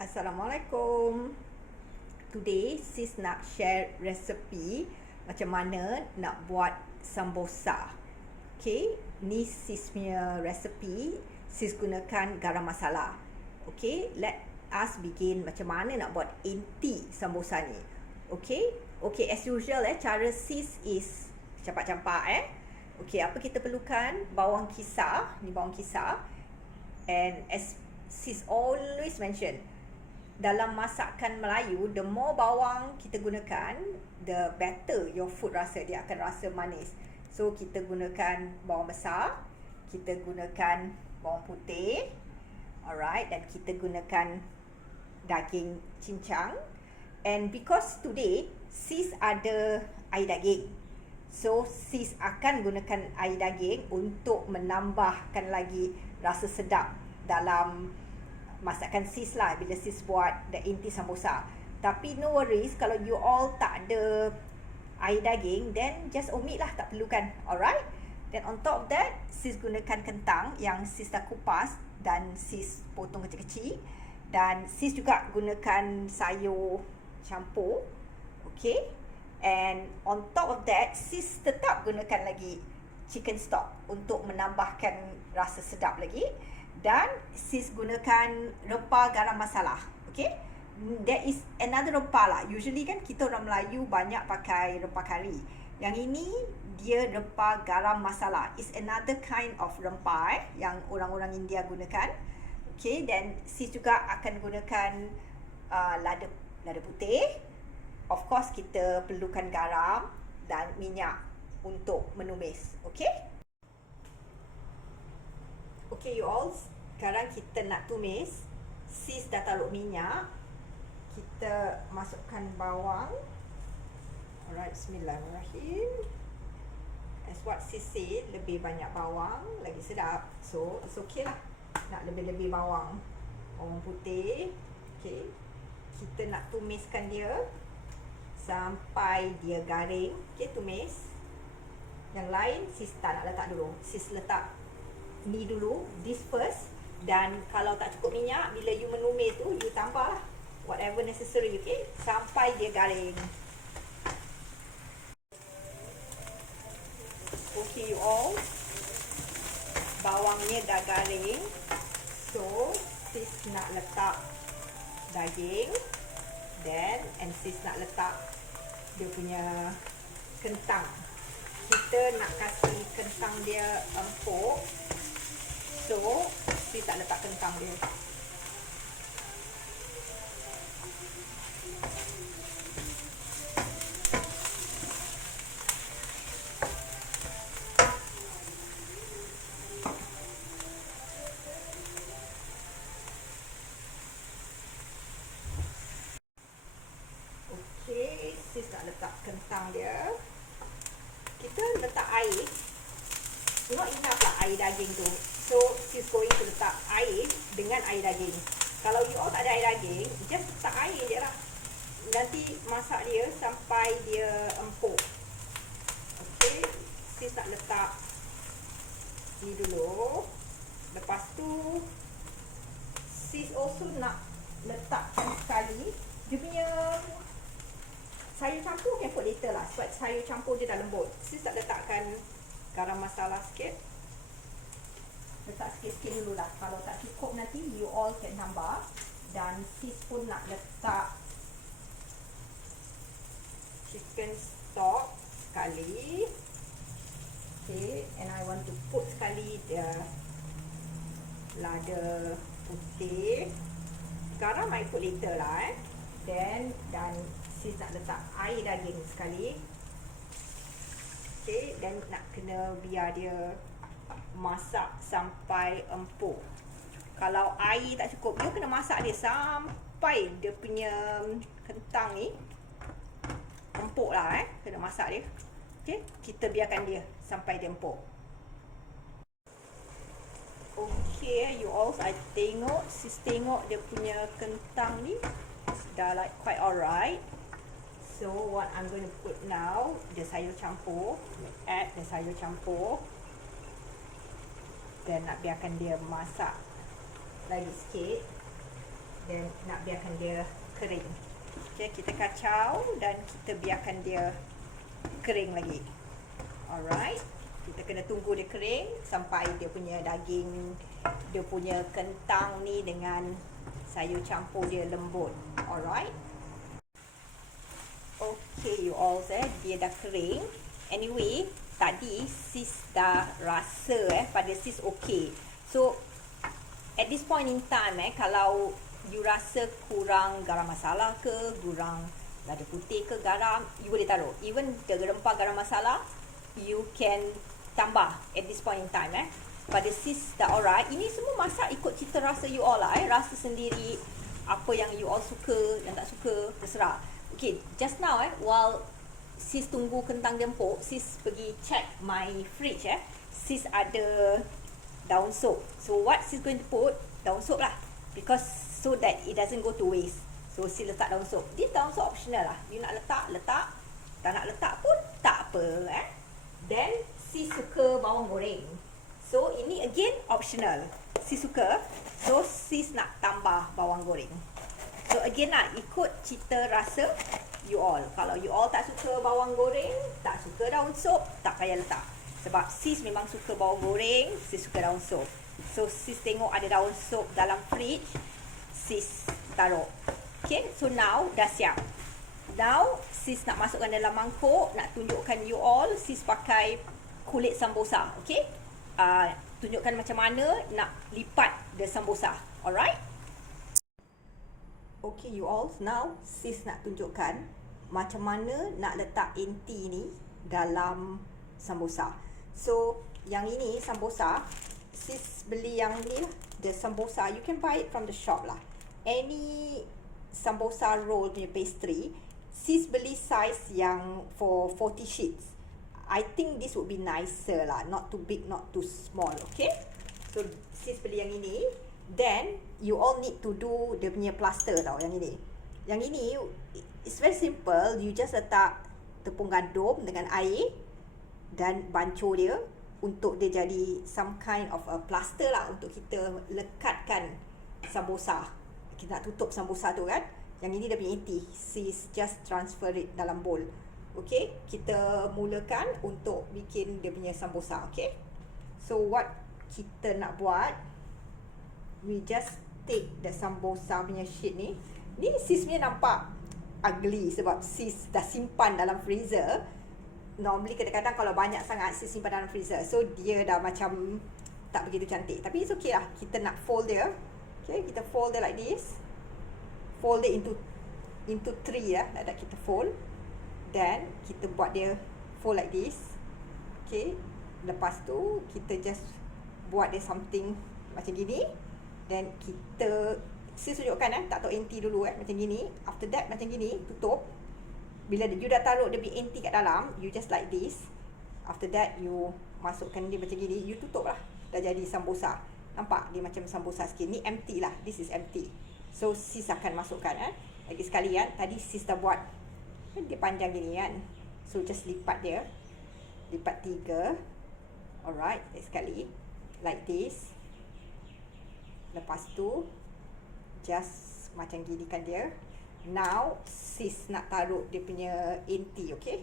Assalamualaikum. Today sis nak share resepi macam mana nak buat sambosa. Okay, ni sis punya resepi. Sis gunakan garam masala. Okay, let us begin macam mana nak buat inti sambosa ni. Okay, as usual cara sis is campak-campak Okay, apa kita perlukan? Bawang kisar, ni bawang kisar. And as sis always mention, dalam masakan Melayu, the more bawang kita gunakan, the better your food rasa. Dia akan rasa manis. So, kita gunakan bawang besar. Kita gunakan bawang putih. Alright. Dan kita gunakan daging cincang. And because today, sis ada air daging. So, sis akan gunakan air daging untuk menambahkan lagi rasa sedap dalam masakan sis lah bila sis buat the inti sambosa. Tapi no worries, kalau you all tak ada air daging, then just omit lah, tak perlukan. Alright. Then on top of that, sis gunakan kentang yang sis dah kupas dan sis potong kecil-kecil. Dan sis juga gunakan sayur campur. Okay. And on top of that, sis tetap gunakan lagi chicken stock untuk menambahkan rasa sedap lagi. Dan sis gunakan rempah garam masala. Okay, there is another rempah lah. Usually kan kita orang Melayu banyak pakai rempah kari. Yang ini dia rempah garam masala. It's another kind of rempah yang orang-orang India gunakan. Okay, dan sis juga akan gunakan lada putih. Of course kita perlukan garam dan minyak untuk menumis. Okay. Okay you all, sekarang kita nak tumis. Sis dah taruh minyak. Kita masukkan bawang. Alright, bismillahirrahmanirrahim. As what sis say, lebih banyak bawang lagi sedap. So, it's okay lah nak lebih-lebih bawang. Bawang putih. Okay, kita nak tumiskan dia sampai dia garing. Okay, tumis. Yang lain sis tak nak letak dulu. Sis letak ni dulu, this first. Dan kalau tak cukup minyak, bila you menumis tu, you tambah lah whatever necessary, okay, sampai dia garing. Okay you all, bawangnya dah garing. So sis nak letak daging. Then and sis nak letak dia punya kentang. Kita nak kasih kentang dia empuk. So, sis tak letak kentang dia. Okay, sis tak letak kentang dia. Kita letak air. Not enough lah air daging tu. So, sis going to letak air dengan air daging. Kalau you all tak ada air daging, just letak air je lah. Nanti masak dia sampai dia empuk. Okay, sis nak letak ni dulu. Lepas tu, sis also nak letakkan sekali dia punya sayur campur, can put later lah. Sebab sayur campur dia dah lembut. Sis tak letakkan garam masala sikit. Letak sikit-sikit dulu lah. Kalau tak cukup nanti you all can tambah. Dan sis pun nak letak chicken stock sekali. Okay, and I want to put sekali the lada putih. Garam I put later lah Then dan sis nak letak air daging sekali. Okay, dan nak kena biar dia masak sampai empuk. Kalau air tak cukup, you kena masak dia sampai dia punya kentang ni empuk lah Kena masak dia. Okay, kita biarkan dia sampai dia empuk. Okay, you all, I tengok, sis tengok dia punya kentang ni dah like quite alright. So what I'm going to put now, the sayur campur. Add the sayur campur. Then nak biarkan dia masak lagi sikit. dan nak biarkan dia kering. Okay, kita kacau dan kita biarkan dia kering lagi. Alright, kita kena tunggu dia kering sampai dia punya daging, dia punya kentang ni dengan sayur campur dia lembut. Alright. Okay you all, dia dah kering. Anyway, tadi sis dah rasa pada sis okay. So at this point in time kalau you rasa kurang garam masala ke, kurang lada putih ke, garam, you boleh taruh. Even the rempah garam masala, you can tambah at this point in time. Pada sis dah alright. Ini semua masak ikut cita rasa you all lah. Rasa sendiri, apa yang you all suka dan tak suka, terserah. Okay, just now while sis tunggu kentang dia empuk, sis pergi check my fridge. Sis ada daun sop. So what sis going to put? Daun sop lah. Because so that it doesn't go to waste. So sis letak daun sop. This daun sop optional lah. You nak letak, letak. Tak nak letak pun tak apa. Then sis suka bawang goreng. So ini again optional. Sis suka. So sis nak tambah bawang goreng. So again lah, ikut cita rasa you all. Kalau you all tak suka bawang goreng, tak suka daun sop, tak payah letak. Sebab sis memang suka bawang goreng, sis suka daun sop. So sis tengok ada daun sop dalam fridge, sis taruh. Okay, so now dah siap. Now sis nak masukkan dalam mangkuk, nak tunjukkan you all sis pakai kulit sambosa. Okay, tunjukkan macam mana nak lipat the sambosa. Alright. Okay you all, now sis nak tunjukkan macam mana nak letak inti ni dalam sambosa. So yang ini sambosa, sis beli yang ni lah, the sambosa, you can buy it from the shop lah. Any sambosa roll punya pastry, sis beli size yang for 40 sheets. I think this would be nicer lah, not too big, not too small. Okay, so sis beli yang ini. Then you all need to do dia punya plaster tau, yang ini. Yang ini it's very simple. You just letak tepung gandum dengan air dan bancuh dia untuk dia jadi some kind of a plaster lah, untuk kita lekatkan sambosa. Kita nak tutup sambosa tu kan. Yang ini dia punya inti. Sis just transfer it dalam bowl. Okay, kita mulakan untuk bikin dia punya sambosa. Okay, so what kita nak buat, we just take the sambosa punya sheet ni. Ni sis punya nampak ugly sebab sis dah simpan dalam freezer. Normally kadang-kadang kalau banyak sangat sis simpan dalam freezer, so dia dah macam tak begitu cantik. Tapi it's okay lah. Kita nak fold dia. Okay, kita fold dia like this. Fold it into three lah. Dah kita fold. Then kita buat dia fold like this. Okay, lepas tu kita just buat dia something macam gini. Dan kita, sis tunjukkan tak tahu inti dulu macam gini. After that macam gini, tutup. Bila you dah taruh dia punya inti kat dalam, you just like this. After that you masukkan dia macam gini, you tutup lah. Dah jadi sambosa. Nampak dia macam sambosa sikit. Ni empty lah, this is empty. So sis akan masukkan lagi sekali tadi sis dah buat dia panjang gini kan. So just lipat dia. Lipat 3. Alright, lagi sekali. Like this. Lepas tu just macam gini kan dia. Now sis nak taruh dia punya inti. Okay,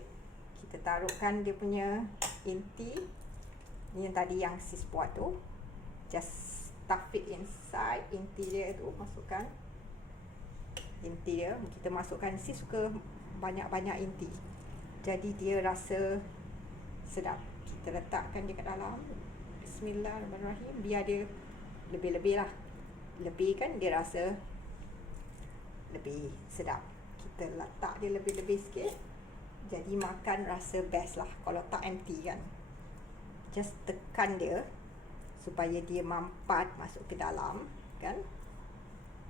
kita taruhkan dia punya inti. Ni yang tadi yang sis buat tu. Just stuff it inside. Inti dia tu masukkan. Inti dia kita masukkan. Sis suka banyak-banyak inti, jadi dia rasa sedap. Kita letakkan dia kat dalam. Bismillahirrahmanirrahim. Biar dia lebih-lebih lah. Lebih kan dia rasa lebih sedap. Kita letak dia lebih-lebih sikit, jadi makan rasa best lah. Kalau tak empty kan, just tekan dia supaya dia mampat masuk ke dalam kan.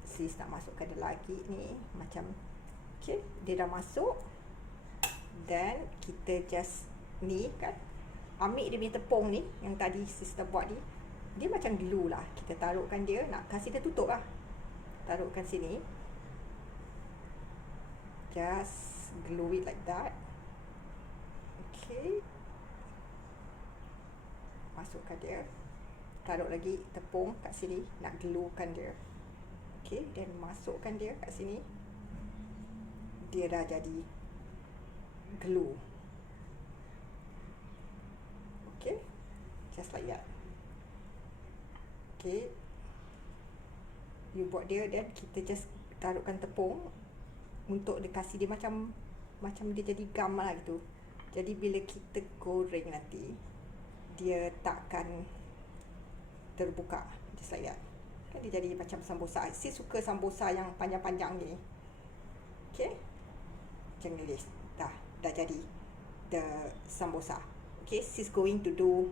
Sis nak masukkan dia lagi ni macam okay, dia dah masuk. Then kita just ni kan, ambil dia punya tepung ni yang tadi sis dah buat ni. Dia macam glue lah. Kita taruhkan dia, nak kasih dia tutup lah. Taruhkan sini. Just glue it like that. Okay, masukkan dia. Taruh lagi tepung kat sini, nak gluekan dia. Okay, dan masukkan dia kat sini. Dia dah jadi glue. Okay, just like that. Okay, you buat dia, dan kita just taruhkan tepung untuk dia kasih dia macam dia jadi gam lah gitu. Jadi bila kita goreng nanti, dia takkan terbuka, just like that. Kan dia jadi macam sambosa. Saya suka sambosa yang panjang-panjang ni. Okay, macam ni dah jadi the sambosa. Okay, sis going to do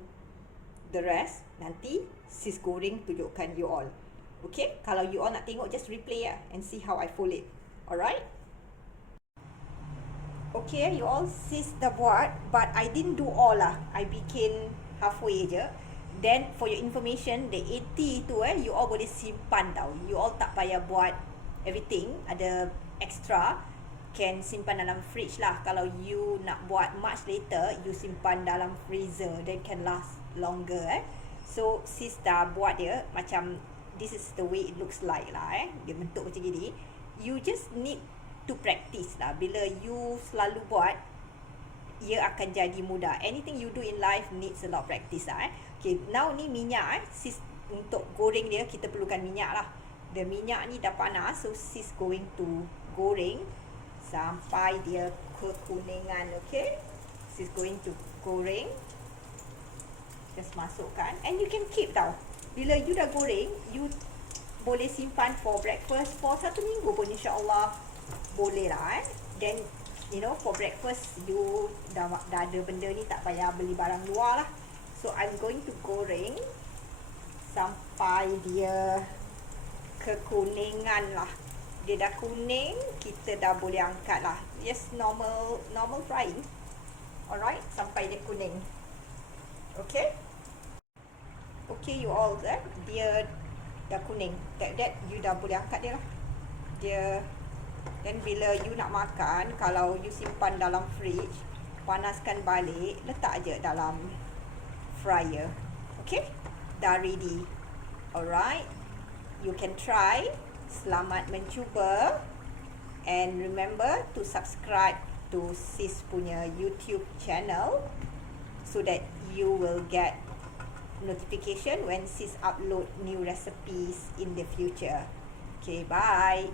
the rest. Nanti sis goreng, tunjukkan you all. Okay, kalau you all nak tengok, just replay ya, and see how I fold it. Alright. Okay, you all, sis dah buat, but I didn't do all lah. I bikin halfway je. Then for your information, the 80 tu you all boleh simpan tau. You all tak payah buat everything. Ada extra, can simpan dalam fridge lah. Kalau you nak buat much later, you simpan dalam freezer, then can last longer So sis dah buat dia macam this is the way it looks like lah Dia bentuk macam gini. You just need to practice lah. Bila you selalu buat, ia akan jadi mudah. Anything you do in life needs a lot of practice lah Okay, now ni minyak sis, untuk goreng dia kita perlukan minyak lah. The minyak ni dah panas, so sis going to goreng sampai dia kekuningan. Okay, sis going to goreng. Just masukkan, and you can keep tau. Bila you dah goreng, you boleh simpan for breakfast for 1 minggu pun insyaAllah boleh lah Then you know, for breakfast you dah ada benda ni, tak payah beli barang luar lah. So I'm going to goreng sampai dia kekuningan lah. Dia dah kuning, kita dah boleh angkat lah. Just normal frying. Alright, sampai dia kuning. Okay, okay you all, dia dah kuning. That you dah boleh angkat dia lah. Dan bila you nak makan, kalau you simpan dalam fridge, panaskan balik, letak aje dalam fryer. Okay, dah ready. Alright, you can try. Selamat mencuba, and remember to subscribe to sis punya YouTube channel so that you will get notification when sis upload new recipes in the future. Okay, bye.